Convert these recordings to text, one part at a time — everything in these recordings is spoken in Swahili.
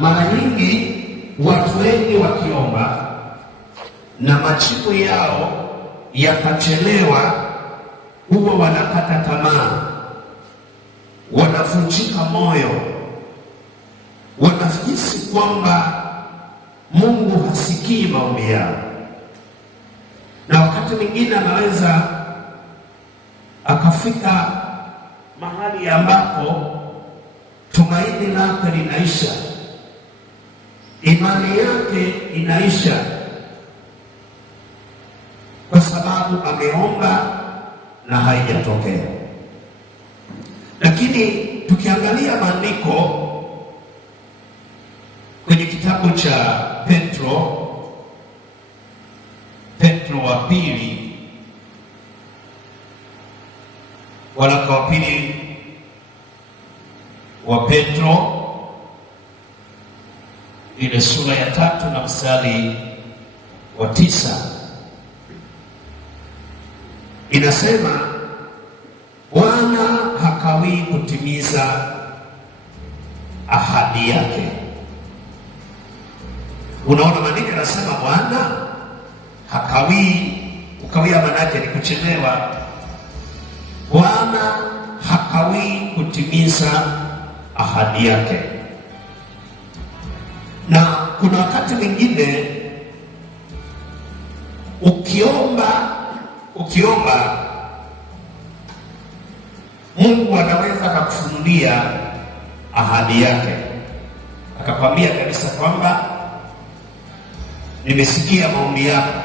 mara nyingi watu wengi wakiomba na majibu yao yakachelewa, huwa wanakata tamaa, wanavunjika moyo, wanahisi kwamba Mungu hasikii maombi yao, na wakati mwingine anaweza akafika mahali ambapo tumaini lake linaisha, imani yake inaisha, kwa sababu ameomba na haijatokea. Lakini tukiangalia maandiko kwenye kitabu cha Petro wa pili, waraka wa pili wa Petro ile sura ya 3 na mstari wa 9 inasema, Bwana hakawii kutimiza ahadi yake. Unaona, maandiko yanasema Bwana hakawii. Kukawia maana yake ni kuchelewa. Bwana hakawii kutimiza ahadi yake. Na kuna wakati mwingine ukiomba Mungu anaweza akakufunulia ahadi yake, akakwambia kabisa kwamba nimesikia maombi yako,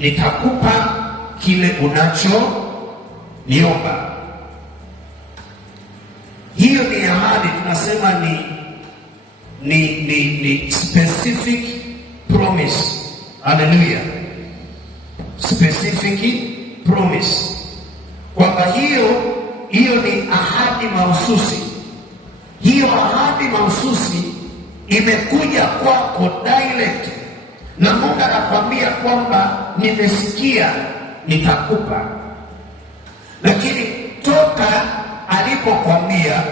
nitakupa kile unachoniomba. Hiyo ni ahadi, tunasema ni specific promise. Haleluya, specific promise, kwamba hiyo ni ahadi mahususi. Hiyo ahadi mahususi imekuja kwako direct, na Mungu anakwambia kwamba nimesikia, nitakupa. Lakini toka alipokwambia,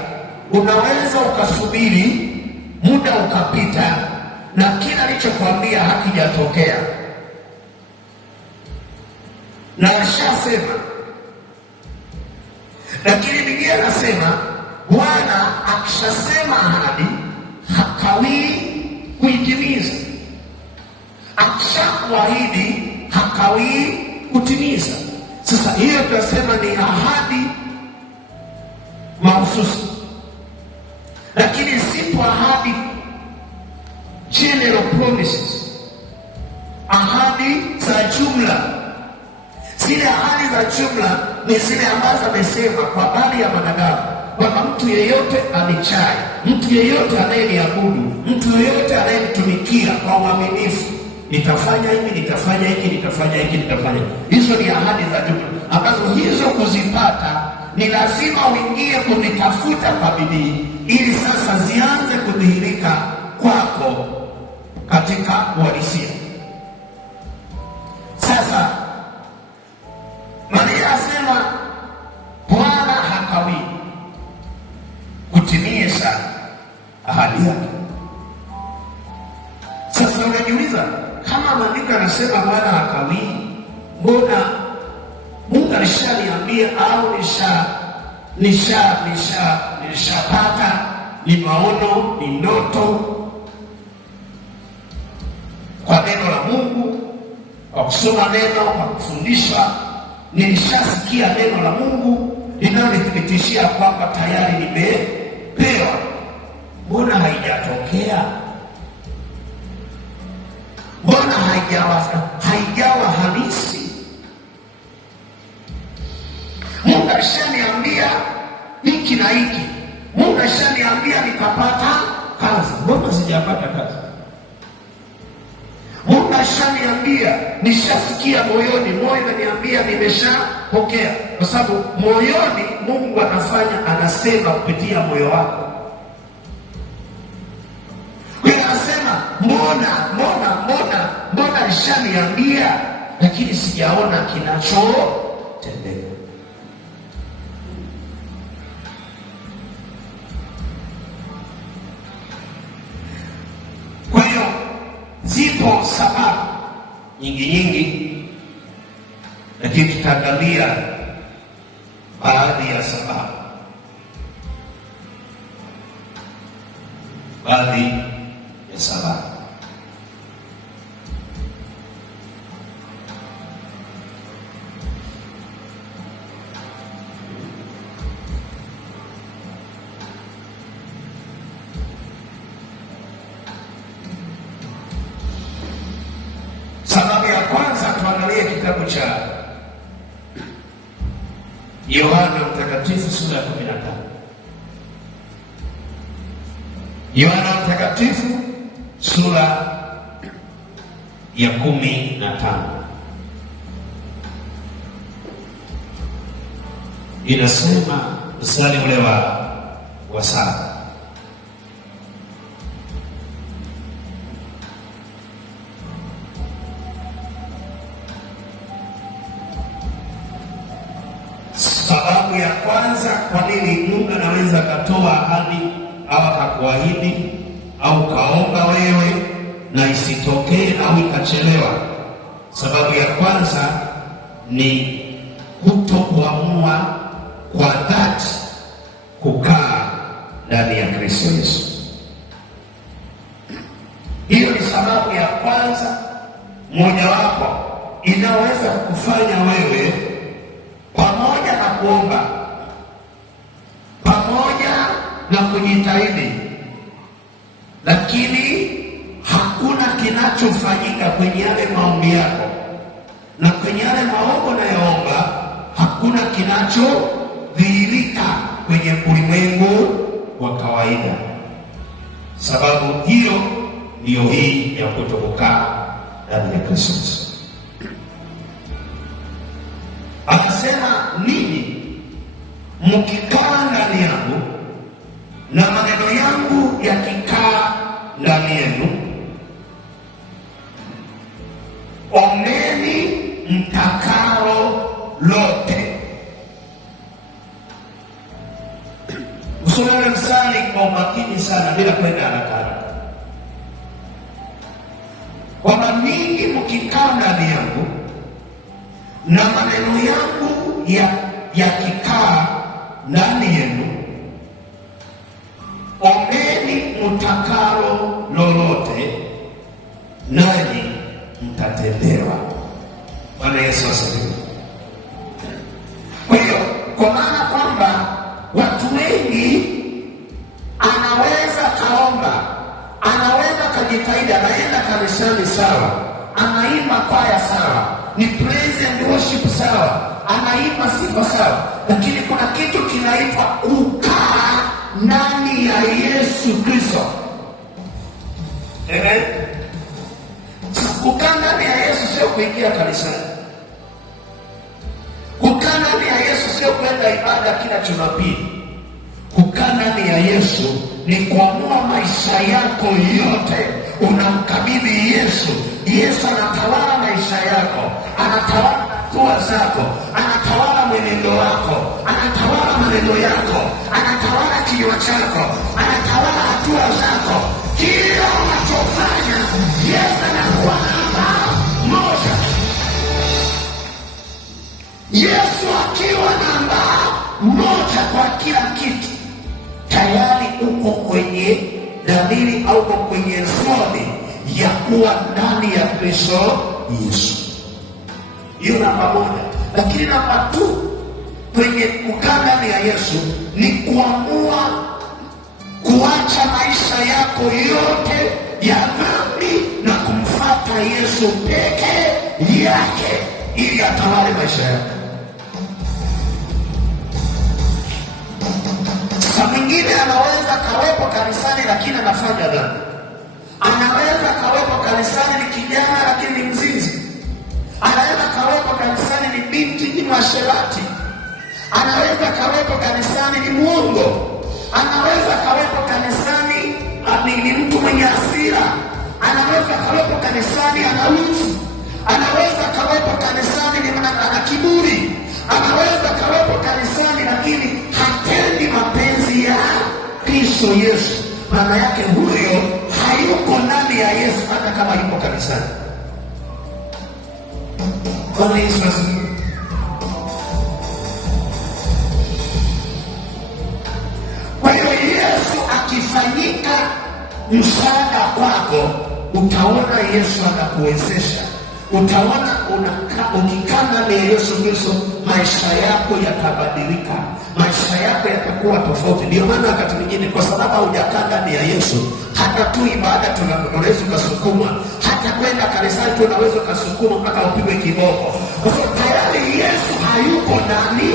unaweza ukasubiri, muda ukapita, na kila alichokwambia hakijatokea, na alishasema. Lakini Biblia anasema Bwana akishasema ahadi hakawii kuitimiza. Akishakuahidi hakawii kutimiza. Sasa hiyo tunasema ni ahadi mahususi. Lakini sipo ahadi general promises, ahadi za jumla. Zile ahadi za jumla ni zile ambazo amesema kwa habari ya wanadamu, kwamba mtu yeyote anichaye, mtu yeyote anayeniabudu, mtu yeyote anayenitumikia kwa uaminifu, nitafanya hivi, nitafanya hiki, nitafanya hiki, nitafanya. Hizo ni ahadi za jumla, ambazo hizo kuzipata ni lazima uingie kuzitafuta kwa bidii, ili sasa zianze kudhihirika kwako katika uhalisia. Sasa Maria asema Bwana hakawii kutimiza ahadi yake. Sasa unajiuliza, kama maandiko yanasema Bwana hakawii, mbona Mungu alishaniambia au nilishapata, ni maono, ni ndoto kwa neno la Mungu, kwa kusoma neno, kwa kufundishwa, nilishasikia neno la Mungu linalonithibitishia kwamba tayari nimepewa. Mbona haijatokea? Mbona haijawa halisi? Mungu alishaniambia hiki na hiki, Mungu alishaniambia nikapata kazi, mbona sijapata kazi? Mungu alishaniambia, nishasikia moyoni, moyo unaniambia nimeshapokea. Kwa sababu moyoni Mungu anasema kupitia moyo wako. Wewe unasema mbona alishaniambia, lakini sijaona kinachotendeka. Zipo sababu nyingi, lakini tutaangalia baadhi ya sababu, Sababu ya kwanza, tuangalie kitabu cha Yohana Mtakatifu sura ya 15. Yohana Mtakatifu sura ya 15 inasema mstari ule wa 7: sababu ya kwanza, kwa nini Mungu anaweza akatoa ahadi au akakuahidi au kaomba wewe na isitokee au ikachelewa? Sababu ya kwanza ni kutokuamua kwa dhati kukaa ndani ya Kristo Yesu. Hiyo ni sababu ya kwanza mojawapo inaweza kufanya wewe, pamoja na kuomba, pamoja na kujitahidi, lakini hakuna kinachofanyika kwenye yale maombi yako, na kwenye yale maombi unayoomba hakuna kinachodhihirika kwenye ulimwengu wa kawaida. Sababu hiyo ndiyo hii ya kutokukaa ndani ya Kristo. Anasema, ninyi mkikaa ndani yangu na maneno yangu yakikaa ndani yenu, ombeni mtakalo lote. Usome mstari kwa umakini sana, bila kwenda haraka, kwamba ninyi mkikaa ndani yangu na maneno yangu yakikaa ndani yenu, ombeni mtakalo lolote, nanyi mtatendewa. Bwana Yesu asifiwe. Kwa hiyo, kwa maana kwamba watu wengi, anaweza kaomba, anaweza kajitahidi, anaenda kanisani sawa, anaimba kwaya sawa, ni praise and worship sawa, anaimba sifa sawa, lakini kuna kitu kinaitwa kukaa ndani ya Yesu Kristo. Amen. Kukaa ndani ya Yesu sio kuingia kanisani. Kukaa ndani ya Yesu sio kwenda ibada kila Jumapili. Kukaa ndani ya Yesu ni kuamua maisha yako yote unamkabidhi Yesu. Yesu anatawala maisha yako, anatawala hatua zako, anatawala mwenendo wako, anatawala maneno yako, anatawala kinywa chako, anatawala hatua zako. Kila unachofanya Yesu anakuwa namba moja. Yesu akiwa namba moja kwa kila kitu, tayari uko kwenye dalili au uko kwenye zoni ya kuwa ndani ya Kristo Yesu. Hiyo namba moja. Lakini namba 2 kwenye kukaa ndani ya Yesu ni kuamua kuacha maisha yako yote ya dhambi na kumfuata Yesu peke yake ili atawale maisha yako. Saa mwingine anaweza kawepo kanisani lakini anafanya dhambi. Anaweza kawepo kanisani ni kijana lakini ni mzinzi. Anaweza kawepo kanisani ni binti, ni mwasherati. Anaweza kawepo kanisani ni muongo. Anaweza kawepo kanisani ni mtu mwenye hasira. Anaweza kawepo kanisani ana wivu. Anaweza kawepo kanisani ni ana kiburi. Anaweza kawepo kanisani lakini hatendi mapenzi ya Kristo Yesu. Maana yake huyo hayuko ndani ndani ya Yesu hata kama yupo kanisani. Bwana Yesu asifiwe. Kwa hiyo Yesu akifanyika msaada kwako, utaona Yesu anakuwezesha. Utaona ukikaa ndani ya Yesu Kristo, maisha yako yatabadilika, maisha yako yatakuwa tofauti. Ndio maana wakati mwingine, kwa sababu hujakaa ndani ya Yesu, hata tu ibada tunaweza kusukuma, hata kwenda kanisani tunaweza kusukuma mpaka upigwe kiboko, kwa sababu tayari Yesu hayuko ndani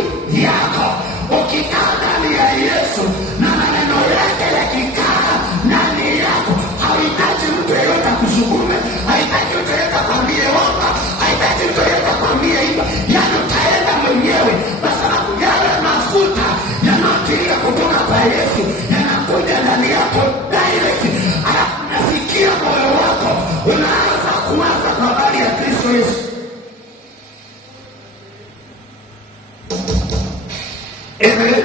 yako. Ukikaa ndani ya Yesu na maneno yake yakikaa ndani yako, hauhitaji mtu yeyote akusukume, hauhitaji mtu yeyote akwambie omba, hauhitaji mtu yeyote akwambie imba. Yaani utaenda mwenyewe, kwa sababu yale mafuta yanayotiria kutoka kwa Yesu yanakuja ndani yako direct. Alafu nasikia moyo wako unaanza kuwaza kwa habari ya Kristo Yesu. Amen.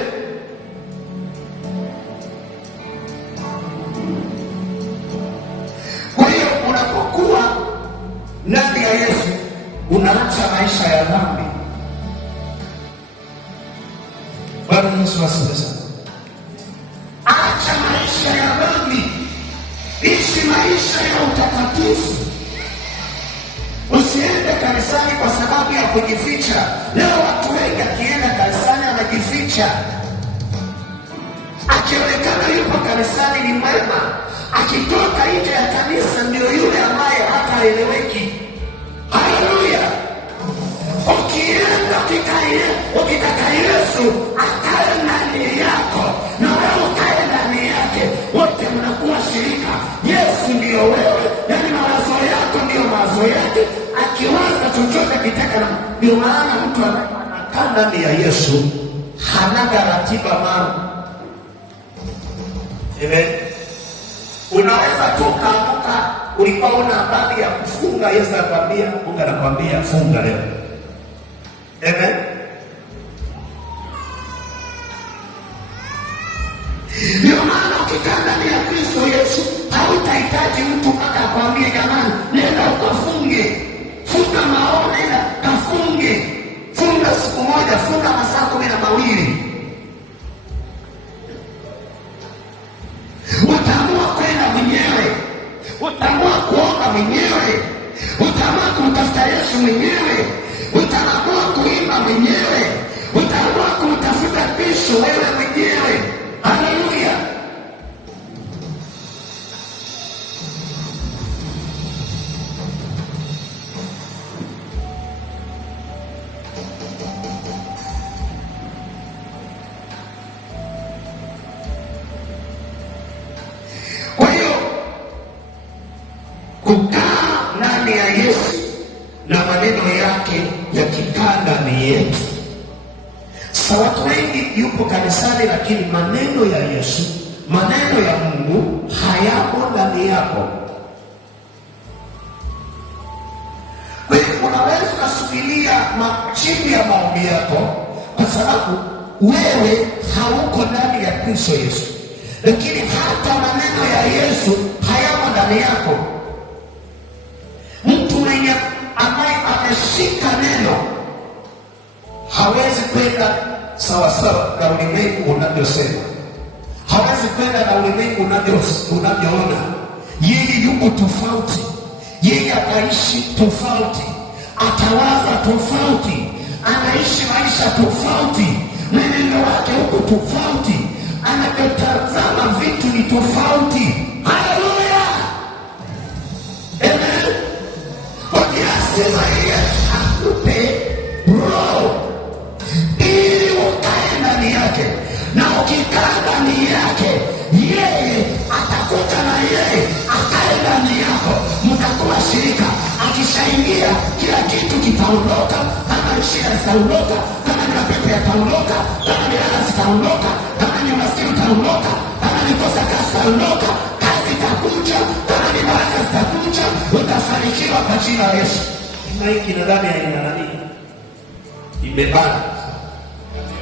Kwa hiyo unapokuwa ndani ya Yesu, unaacha maisha ya dhambi. Bwana Yesu asifiwe sana. Acha maisha ya dhambi, ishi maisha ya utakatifu. Usiende kanisani kwa sababu ya kujificha. Leo watu wengi akienda kanisani anajificha. Akionekana yupo kanisani ni mwema, akitoka nje ya kanisa ndio yule ambaye hataeleweki. Haleluya! Ukitaka Yesu akae ndani yako na wewe ukae ndani yake, wote mnakuwa shirika. Yesu ndio wewe, yaani mawazo yako ndio mawazo yake, akiwaza chochote kitaka. Ndio maana mtu anakaa ndani ya Yesu hana ratiba maalum. Amen. Unaweza tu kaamka, ulikuwa una habari ya kufunga, Yesu anakuambia, Mungu anakuambia funga leo. Amen. Ndio maana ukikaa ndani ya Kristo Yesu, hautahitaji mtu mpaka akwambie jamani, nenda ukafunge. Funga maono, nenda kafunge. Funga siku moja, funga masaa 12. Utaamua kwenda mwenyewe, utaamua kuomba mwenyewe, utaamua kumtafuta Yesu mwenyewe, utaamua kuimba mwenyewe, utaamua kumtafuta Kristo wewe mwenyewe. Haleluya! Kwa hiyo kukaa ndani ya Yesu na maneno yake yakikaa ndani yetu. Sasa watu wengi yupo kanisani, lakini maneno ya Yesu, maneno ya Mungu hayamo ndani yako. Kwa hiyo unaweza ukasubiria majibu ya maombi yako, kwa sababu wewe hauko ndani ya Kristo Yesu. Lakini hata maneno ya Yesu hayamo ndani yako. Mtu mwenye ambaye ameshika neno hawezi kwenda sawasawa na ulimwengu unavyosema, hawezi kwenda na ulimwengu unavyoona. Yeye yuko tofauti, yeye ataishi tofauti, atawaza tofauti, anaishi maisha tofauti, mwenendo wake uko tofauti, anapotazama vitu ni tofauti. Haleluya! Amen. Kwa kiasema Yesu akupe roho ili ukae ndani yake, na ukikaa ndani yake, yeye atakuta na yeye akae ndani yako, mtakuwa shirika. Akishaingia kila kitu kitaondoka. Kama ni shida zitaondoka, kama ni mapepo yataondoka, kama ni laana zitaondoka, kama ni umaskini utaondoka, kama ni kosa kazi zitaondoka, kazi itakuja, kama ni baraka zitakuja, utafanikiwa kwa jina la Yesu. Kima hiki nadhani haina nani imebana.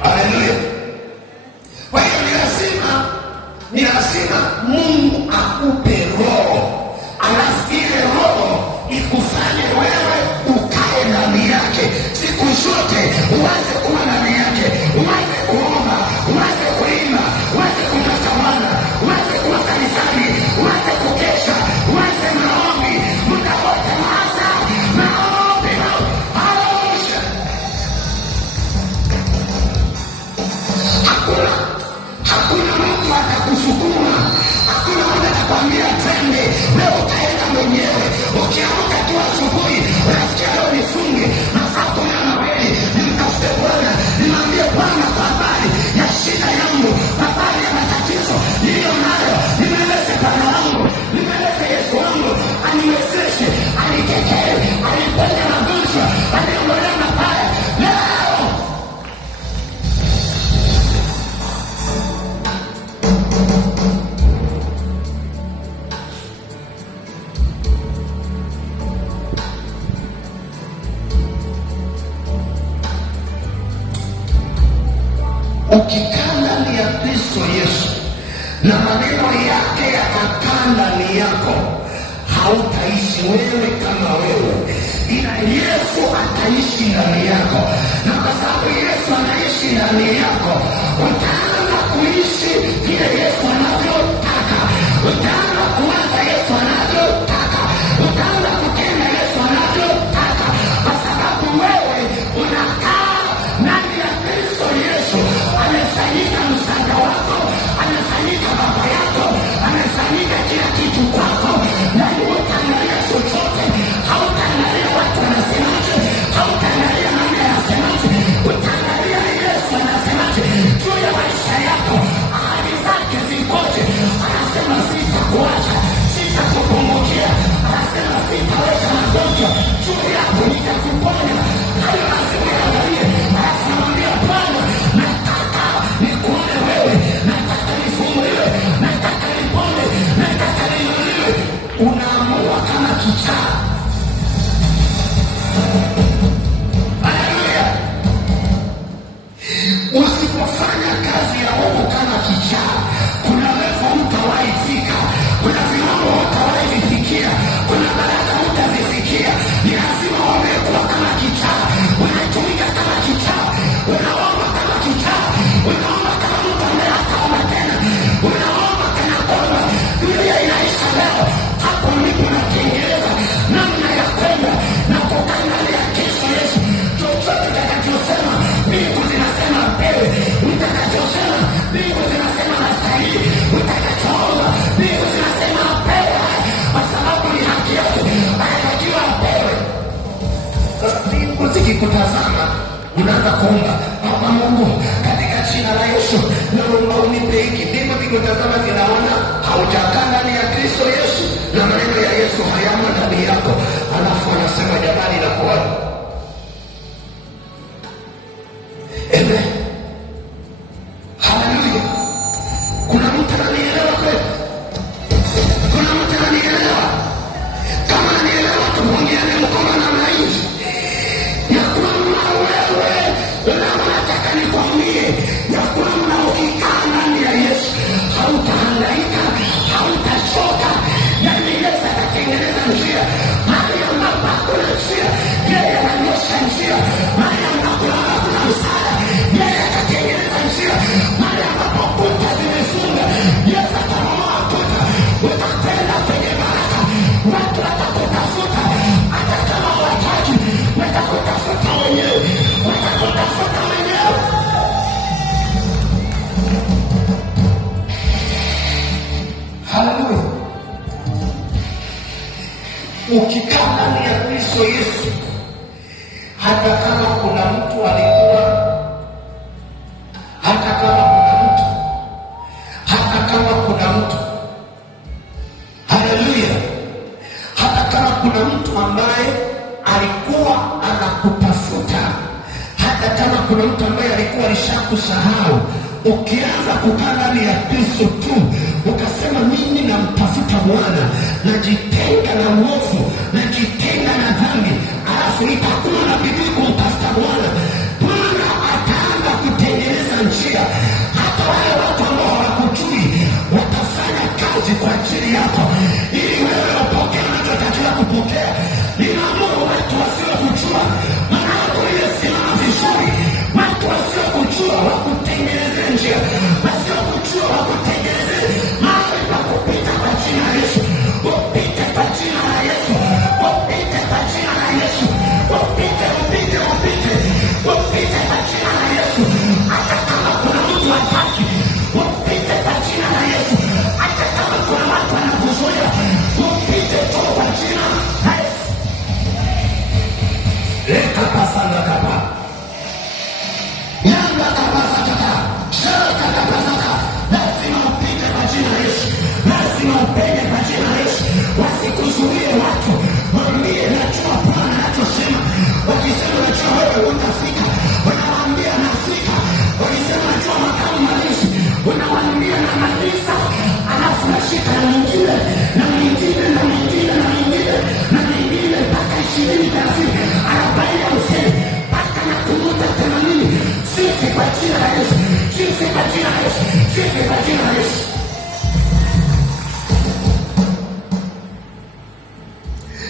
Haleluya! Kwa hiyo ni lazima Mungu akupe roho, alafu Ukiamka tu asubuhi unasikia leo nifunge masaa 12, nimtafute Bwana, nimwambie Bwana kwa habari ya shida yangu, kwa habari ya matatizo niliyo nayo, nimweleze Bwana wangu, nimweleze Yesu wangu, aniwezeshe, anitetee, aniponye magonjwa, aniondolee mabaya leo. Ukikaa ndani ya Kristo Yesu na maneno yake yakakaa ndani yako, hautaishi wewe kama wewe, ila Yesu ataishi ndani yako, na kwa sababu Yesu anaishi ndani yako, utaanza kuishi vile Yesu anavyotaka, utaanza kuwaza Yesu anavyotaka, utaanza kutenda Yesu anavyotaka, kwa sababu wewe unakaa ndani ya Kristo Yesu. Amefanyika msaada wako, amefanyika baba yako, amefanyika kila kitu kwako, na hautaangalia chochote, hautaangalia watu wanasemaje, hautaangalia nani anasemaje, utaangalia Yesu anasemaje juu ya maisha yako, ahadi zake zikoje. Anasema sitakuacha, sitakupungukia, anasema sitaweka magonjwa juu yako, nitakuponya. Hayo lazima uangalie. Anamwambia Bwana, nataka nikuone wewe, nataka nifunguliwe, nataka nipone, nataka niinuliwe. Unaamua kama kichaa. Haleluya! Usipofanya kazi ya Mungu kama kichaa, kuna levo hutawahi fika, kuna viwango hutawahi vifikia, kuna baraka hutazifikia. Ni lazima wamekuwa kama kichaa, unatumika kama kichaa, unaomba kama kichaa, unaomba kama mtu ambaye hataomba tena, unaomba kana kwamba Biblia inaisha leo. Hapo ndipo na Kiingereza namna ya kwenda na kukangalia Kristo Yesu. Chochote utakachosema mbingu zinasema pewe, utakachosema mbingu zinasema nastahili, utakachoomba mbingu zinasema pewe, kwa sababu ni haki yake, anatakiwa apewe. Sasa mbingu zikikutazama unaanza kuomba, Baba Mungu, katika jina la Yesu naomba unipe hiki. Mbingu zikikutazama zinaona haujakaa ndani ya Kristo Yesu na maneno ya Yesu hayamo ndani yako, alafu anasema jamani, nakuona. Amen. Haleluya. Kuna mtu ananielewa kweli? Kuna mtu ananielewa? Kama ananielewa, tupungiane mkono namna hii ya kwamba wewe, nataka nikwambie ya kwamba ukikaa ndani ya Yesu hautahangaika, hautachoka. Yani Yesu atatengeneza njia mahali ambapo hakuna njia, yeye ananyosha njia mahali ambapo hakuna msaada, yeye atatengeneza njia mahali ambapo kuta zimefunga, Yesu atabomoa kuta. Utakwenda kwenye baraka, watu watakutafuta, hata kama hawataki, watakutafuta wenyewe, watakutafuta wenyewe. Haleluya. Ukikaa ndani ya Kristo Yesu, hata kama kuna mtu alikuwa, hata kama kuna mtu, hata kama kuna mtu, haleluya, hata kama kuna mtu ambaye alikuwa anakutafuta, hata kama kuna mtu ambaye alikuwa alishakusahau, ukianza kukaa ndani ya Kristo tu, ukasema mimi namtafuta Bwana, najitenga na uovu, najitenga na dhambi, alafu itakuwa na bidii kumtafuta Bwana, Bwana ataanza kutengeneza njia. Hata wale watu ambao hawakujui watafanya kazi kwa ajili yako, ili wewe upokee unachotakiwa kupokea. Ninaamuru watu wasiokujua, maana yako ile simama vizuri, watu wasiokujua wakutengeneze njia, wasiokujua wakutengeneze mahali pa kupita kwa jina la Yesu. Upite kwa jina la Yesu, upite kwa jina la Yesu, upite, upite, upite, upite kwa jina la Yesu. Hata kama kuna mtu hataki, upite kwa jina la Yesu. Hata kama kuna watu wanakuzuia, upite tu kwa jina la Yesu.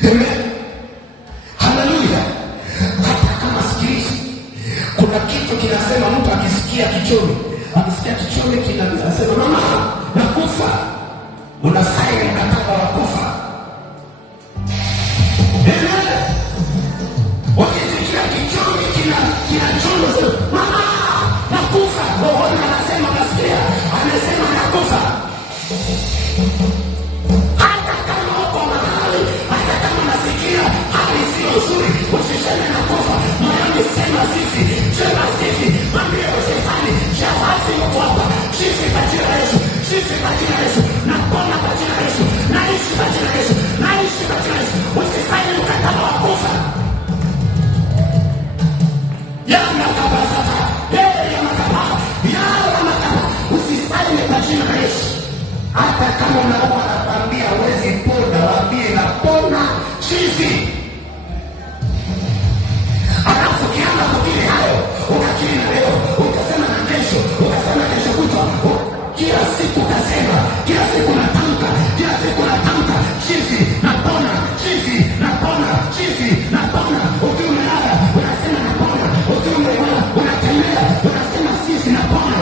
Amen. Haleluya. Hata kama sikilizi, kuna kitu kinasema mtu akisikia kichomi kinasema mama nakufa, unasaini mkataba wa kufa. Wakisikia kichomi kinachoma mama nakufa, rohoni anasema nasikia, anasema nakufa. Hata kama uko mahali, hata kama nasikia hali sio nzuri, usiseme nakufa. Moyoni sema sisi, mwambie shetani, shetani yuko hapa. Sisi kwa jina la Yesu, sisi kwa jina la Yesu, napona kwa jina la Yesu, naishi kwa jina la Yesu, naishi kwa jina la Yesu. Usifanye mkataba wa kufa. Yana kabasata, usifanye kwa jina la Yesu. Hata kama unaomba anakwambia huwezi pona, waambie napona sisi. Alafu kianza kukiri hayo, ukakiri na leo, ukasema na kesho, ukasema kesho kutwa, kila siku ukasema, kila siku natamka, sisi napona, sisi napona, sisi napona. Ukiwa umelala unasema napona, ukiwa umelala unatembea unasema sisi napona.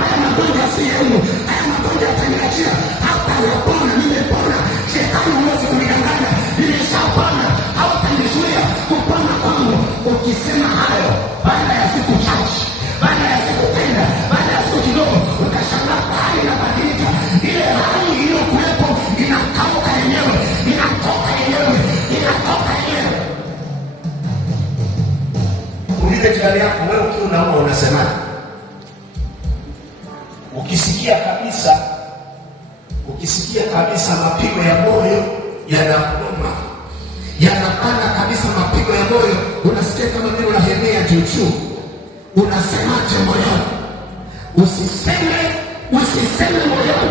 Haya magonjwa si yenu, haya magonjwa yataniachia. Hata napona, nimepona. Shetani huwezi kunidanganya, nimeshapona, hautanizuia kupona kwangu. Ukisema hayo, baada ya siku chache, baada ya siku tenda, baada ya siku kidogo, ukashangaa hali inabadilika. Ile hali iliyokuwepo inakauka yenyewe, inatoka yenyewe. Ulize jirani yako, wewe ukiwa unauma unasemaje? Ukisikia kabisa mapigo ya moyo yanakoma, yanapanda kabisa mapigo ya moyo, unasikia kama neno la hemea juu, unasemaje moyoni? Usiseme moyoni,